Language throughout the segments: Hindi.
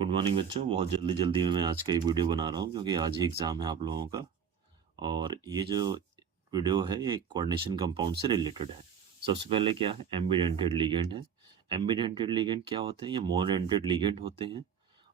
गुड मॉर्निंग बच्चों। बहुत जल्दी जल्दी में मैं आज का ये वीडियो बना रहा हूँ क्योंकि आज ही एग्ज़ाम है आप लोगों का। और ये जो वीडियो है ये कोऑर्डिनेशन कंपाउंड से रिलेटेड है। सबसे पहले क्या है, एम्बिडेंटेड लिगेंड है। एम्बिडेंटेड लिगेंड क्या होते हैं? ये मोनोडेंटेड लिगेंड होते हैं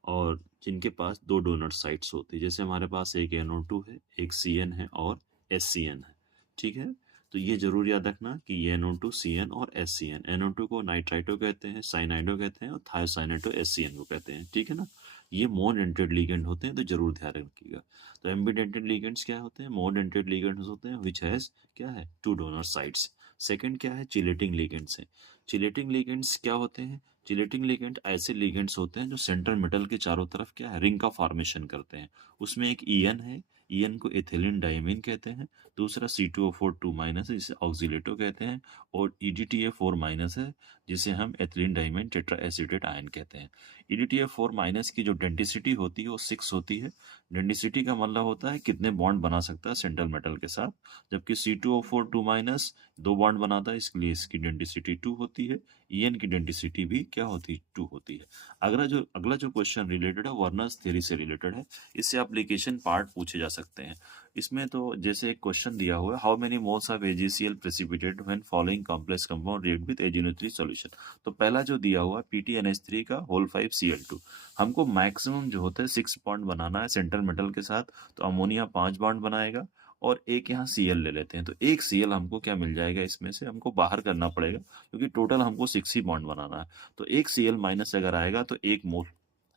और जिनके पास दो डोनर साइट्स होती है। जैसे हमारे पास एक NO2 है, एक CN है और SCN है। ठीक है, तो ये जरूर याद रखना कि ये NO2 CN और SCN। NO2 को नाइट्राइटो कहते हैं, साइनाइडो कहते हैं और थायोसाइनाइडो SCN को कहते हैं। ठीक है ना, ये मोनोडेंटेड लिगेंड होते हैं, तो जरूर ध्यान रखिएगा। तो एम्बिडेंटेड लिगेंड्स क्या होते हैं? मोनोडेंटेड लिगेंड्स होते हैं विच हैज क्या है, टू डोनर साइट्स। सेकंड क्या है, चिलेटिंग लिगेंड्स है। चिलेटिंग लिगेंड्स क्या होते हैं? चिलेटिंग लिगेंड ऐसे लिगेंड्स होते हैं जो सेंट्रल मेटल के चारों तरफ क्या है, रिंग का फॉर्मेशन करते हैं। उसमें एक EN है, EN को एथिलीन डायमीन कहते हैं। दूसरा C2O4 2 माइनस है जिसे ऑक्सीलेटो कहते हैं। और EDTA4 माइनस है जिसे हम ethylene diamine tetra acetate ion कहते हैं। EDTA4 माइनस की जो डेंसिटी होती है वो 6 होती है। डेंसिटी का मतलब होता है कितने बॉन्ड बना सकता है सेंट्रल मेटल के साथ, जबकि C2O4 2 माइनस 2 बॉन्ड बनाता है, इसलिए इसकी डेंसिटी 2 होती है। EN की डेंसिटी भी क्या होती है, 2 होती है। अगला जो क्वेश्चन रिलेटेड है वर्नर्स थ्योरी से रिलेटेड है। इससे एप्लीकेशन पार्ट पूछे जा सकते हैं। इसमें तो जैसे एक क्वेश्चन दिया हुआ है, how many moles of AgCl precipitate when following complex compound react with AgNO3 solution. तो पहला जो दिया हुआ है PTNH3 का होल 5Cl2। हमको मैक्सिमम जो होता है 6 बॉन्ड बनाना है सेंट्रल मेटल के साथ, तो अमोनिया 5 बॉन्ड बनाएगा और एक यहाँ Cl ले लेते हैं। तो एक Cl हमको क्या मिल जाएगा, इसमें से हमको बाहर करना पड़ेगा क्योंकि टोटल हमको 6 ही बॉन्ड बनाना है। तो एक Cl माइनस अगर आएगा तो 1 मोल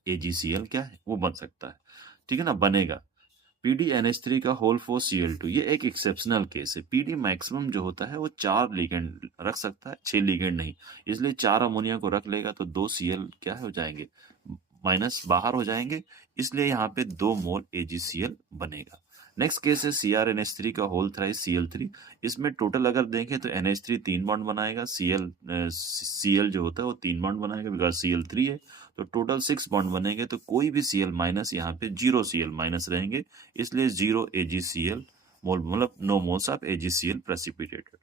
AgCl क्या है, वो बन सकता है। ठीक है ना, बनेगा। PDNH3 का होल 4Cl2 ये एक एक्सेप्शनल केस है। PD मैक्सिमम जो होता है वो 4 लिगेंड रख सकता है, 6 लिगेंड नहीं। इसलिए 4 अमोनिया को रख लेगा तो 2 Cl क्या हो जाएंगे, माइनस बाहर हो जाएंगे। इसलिए यहाँ पे 2 मोल AgCl बनेगा। नेक्स्ट केस है CrNH3 का होल थ्राइस Cl3। इसमें टोटल अगर देखें तो NH3 3 बॉन्ड बनाएगा, Cl जो होता है वो 3 बॉन्ड बनाएगा बिकॉज Cl3 है। तो टोटल 6 बॉन्ड बनेंगे, तो कोई भी Cl माइनस यहाँ पे 0 Cl माइनस रहेंगे, इसलिए 0 AgCl मोल, मतलब no moles of AgCl precipitated.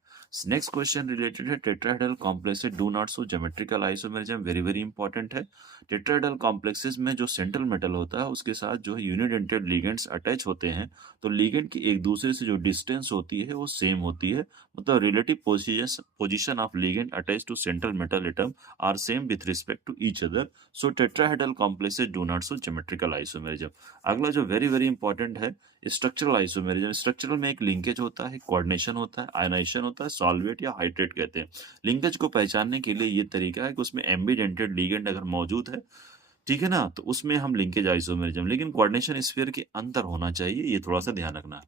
Next question related है tetrahedral complexes do not show geometrical isomerism. Very very important है। टेट्राहेड्रल कॉम्प्लेक्सेस में जो सेंट्रल मेटल होता है उसके साथ जो है यूनिडेंटेड लिगेंड्स अटैच होते हैं, तो लिगेंड की एक दूसरे से जो डिस्टेंस होती है वो सेम होती है। मतलब relative position of ligand attach to central metal atom are same with respect to each other. So tetrahedral complexes do not show geometrical isomerism. अगला जो वेरी वेरी इंपॉर्टेंट है स्ट्रक्चरल आइसोमेरिज्म। स्ट्रक्चरल में एक लिंकेज होता है, कोऑर्डिनेशन होता है, आयनाइजेशन होता है, सॉल्वेट या हाइड्रेट कहते हैं। लिंकेज को पहचानने के लिए ये तरीका है कि उसमें एम्बिडेंटेड लिगेंड अगर मौजूद है, ठीक है ना, तो उसमें हम लिंकेज आइसोमेरिज्म, लेकिन कोऑर्डिनेशन स्फीयर के अंतर होना चाहिए, ये थोड़ा सा ध्यान रखना है।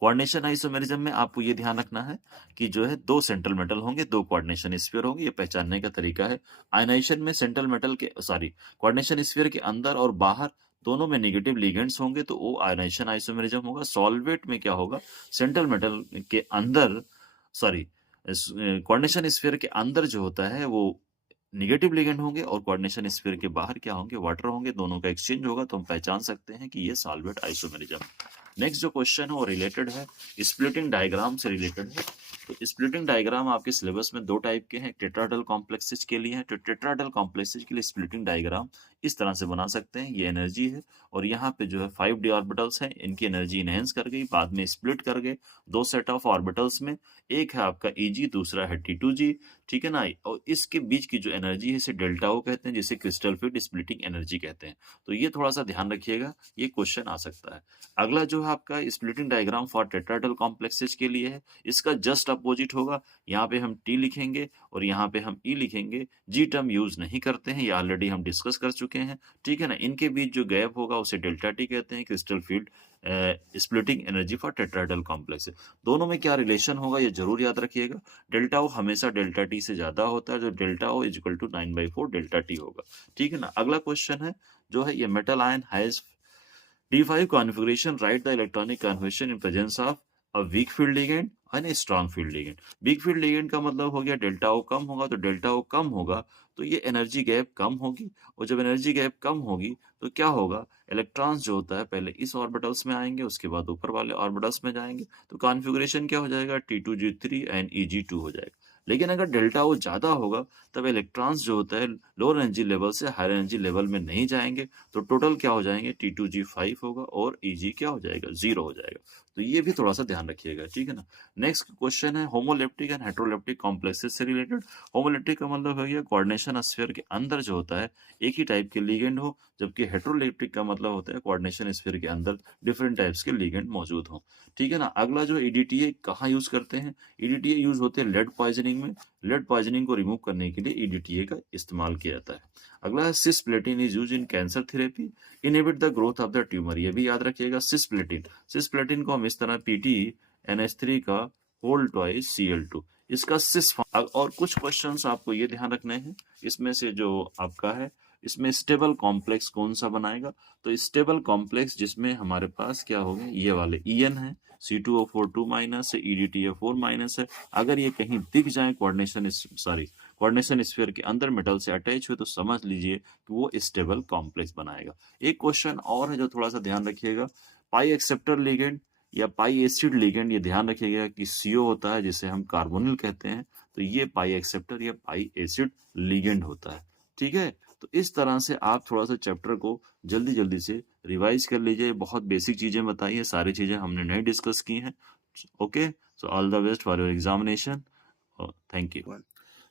कोऑर्डिनेशन आइसोमेरिज्म में आपको ये ध्यान रखना है कि जो है 2 सेंट्रल मेटल होंगे, 2 कोऑर्डिनेशन स्फीयर होंगे, ये पहचानने का तरीका है। आयनाइजेशन में सेंट्रल मेटल के कोऑर्डिनेशन स्फीयर के अंदर और बाहर दोनों में नेगेटिव लिगेंड्स होंगे, तो वो आयनाइजेशन आइसोमेरिज्म होगा। सॉल्वेट में क्या होगा, सेंट्रल मेटल के अंदर सॉरी कोऑर्डिनेशन स्फीयर के अंदर जो होता है वो निगेटिव लिगेंड होंगे और कोऑर्डिनेशन स्फीयर के बाहर क्या होंगे, वाटर होंगे। दोनों का एक्सचेंज होगा तो हम पहचान सकते हैं कि ये सॉल्वेट आइसोमेरिज्म। नेक्स्ट जो क्वेश्चन है वो रिलेटेड है स्प्लिटिंग डायग्राम से रिलेटेड है। तो स्प्लिटिंग डायग्राम आपके सिलेबस में 2 टाइप के हैं, टेट्राहेड्रल कॉम्प्लेक्सेस के लिए है। तो टेट्राहेड्रल कॉम्प्लेक्सेस के लिए स्प्लिटिंग डायग्राम इस तरह से बना सकते हैं। ये एनर्जी है और यहाँ पे जो है 5d ऑर्बिटल्स हैं, इनकी एनर्जी इनहेंस कर गई, बाद में स्प्लिट कर गए 2 सेट ऑफ ऑर्बिटल्स में। एक है आपका Eg, दूसरा है T2g। ठीक है ना, और इसके बीच की जो एनर्जी है इसे डेल्टा ओ कहते हैं, जिसे क्रिस्टल फील्ड स्प्लिटिंग एनर्जी कहते हैं। तो ये थोड़ा सा ध्यान रखिएगा, ये क्वेश्चन आ सकता है। अगला जो है आपका splitting diagram for tetrahedral complexes के लिए है। इसका जस्ट अपोजिट होगा, यहाँ पे हम T लिखेंगे और यहाँ पे हम E लिखेंगे। G टर्म यूज नहीं करते हैं, ये ऑलरेडी हम डिस्कस कर चुके हैं। ठीक है ना, इनके बीच जो गैप होगा उसे डेल्टा T कहते हैं, crystal field splitting energy for tetrahedral complex. दोनों में क्या रिलेशन होगा ये जरूर याद रखिएगा। डेल्टा ओ हमेशा डेल्टा टी से ज्यादा होता है, जो delta O is equal to 9/4 delta T होगा। ठीक है ना, अगला क्वेश्चन है जो है ये metal ion has D5 configuration, write the electronic configuration in presence of a weak field ligand and a strong field ligand। weak field ligand का मतलब हो गया डेल्टा ओ कम होगा, तो डेल्टा ओ कम होगा तो ये एनर्जी गैप कम होगी, और जब एनर्जी गैप कम होगी तो क्या होगा, इलेक्ट्रॉन्स जो होता है पहले इस ऑर्बिटल्स में आएंगे, उसके बाद ऊपर वाले ऑर्बिटल्स में जाएंगे, तो कॉन्फ़िगरेशन क्या हो जाएगा, T2g3 एंड Eg2 हो जाएगा। लेकिन अगर डेल्टा ओ ज़्यादा होगा तब इलेक्ट्रॉन्स जो होता है लोअर एनर्जी लेवल से हायर एनर्जी लेवल में नहीं जाएंगे, तो टोटल क्या हो जाएंगे, T2G5 होगा और Eg क्या हो जाएगा, 0 हो जाएगा। तो ये भी थोड़ा सा ध्यान रखिएगा, ठीक है ना। नेक्स्ट क्वेश्चन है होमोलेप्टिक एंड हेटेरोलेप्टिक कॉम्प्लेक्सेस से रिलेटेड। होमोलेप्टिक का मतलब है ये कोऑर्डिनेशन स्फीयर के अंदर जो होता है एक ही टाइप के लिगेंड हो, जबकि हेटेरोलेप्टिक का मतलब होता है कोऑर्डिनेशन स्फीयर के अंदर डिफरेंट टाइप्स के लिगेंड मौजूद हो, ठीक है ना। अगला जो EDTA कहाँ यूज करते हैं, EDTA यूज होते हैं लेड पॉइजनिंग में। लेड पॉइजनिंग को रिमूव करने के लिए EDTA का इस्तेमाल किया जाता है। अगला है cisplatin is use in cancer therapy, inhibit the growth of the tumour. ये भी याद रखिएगा सिस्प्लेटिन। सिस्प्लेटिन को हम इस तरह PTNH3 का होल ट्वाइस Cl2, इसका सिस। और कुछ क्वेश्चंस आपको ये ध्यान रखने हैं, इसमें से जो आपका है इसमें स्टेबल कॉम्प्लेक्स कौन सा बनाएगा, तो स्टेबल कॉम्प्लेक्स जिसमें हमारे पास क्या होगा, ये वाले EN है, C2O4 2 माइनस है, EDTA4 माइनस है। अगर ये कहीं दिख जाए कोऑर्डिनेशन स्फीयर के अंदर मेटल से अटैच हुए तो समझ लीजिए कि वो स्टेबल कॉम्प्लेक्स बनाएगा। एक क्वेश्चन और है जो थोड़ा सा ध्यान रखिएगा, पाई एक्सेप्टर लिगेंड या पाई एसिड लिगेंड। ये ध्यान रखिएगा कि CO होता है जिसे हम कार्बोनिल कहते हैं, तो ये पाई एक्सेप्टर या पाई एसिड लिगेंड होता है, ठीक है। तो इस तरह से आप थोड़ा सा चैप्टर को जल्दी जल्दी से रिवाइज कर लीजिए। बहुत बेसिक चीजें बताई है, सारी चीजें हमने नहीं डिस्कस की हैं। Okay, so all the best for your examination, thank you.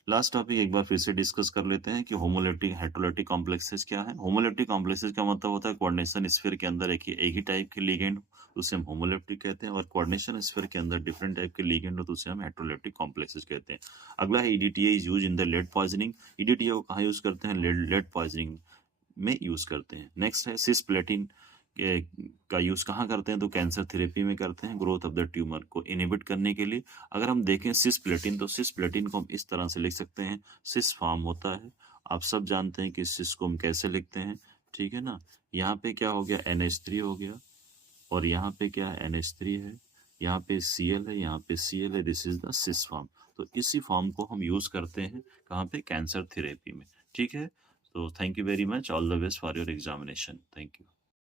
Last topic एक बार फिर से डिस्कस कर लेते हैं कि होमोलेप्टिक हेटेरोलेप्टिक कॉम्प्लेक्सेस क्या है। होमोलेप्टिक कॉम्प्लेक्सेस का मतलब होता है कोऑर्डिनेशन स्फीयर के अंदर एक ही टाइप के लिगेंड हो, उसे हम होमोलेप्टिक कहते हैं, और कोऑर्डिनेशन स्फीयर के अंदर डिफरेंट टाइप के लिगेंड हो तो उसे हम हेटेरोलेप्टिक कॉम्प्लेक्सेस कहते हैं। अगला है EDTA is use in the lead poisoning. EDTA को कहाँ यूज करते हैं, लेड पॉइजनिंग में यूज करते हैं। नेक्स्ट है सिस्प्लेटिन का यूज कहाँ करते हैं, तो कैंसर थेरेपी में करते हैं, ग्रोथ ऑफ द ट्यूमर को इनहिबिट करने के लिए। अगर हम देखें सिस्प्लेटिन, तो सिस्प्लेटिन को हम इस तरह से लिख सकते हैं, सिस फॉर्म होता है, आप सब जानते हैं कि सिस को हम कैसे लिखते हैं, ठीक है ना। यहाँ पे क्या हो गया, NH3 हो गया, और यहाँ पे क्या है, NH3 है, यहाँ पे Cl है, यहाँ पे Cl है, this is the cis form. तो इसी फॉर्म को हम यूज करते हैं कहाँ पे, कैंसर थेरेपी में, ठीक है। तो thank you very much, all the best for your examination, thank you.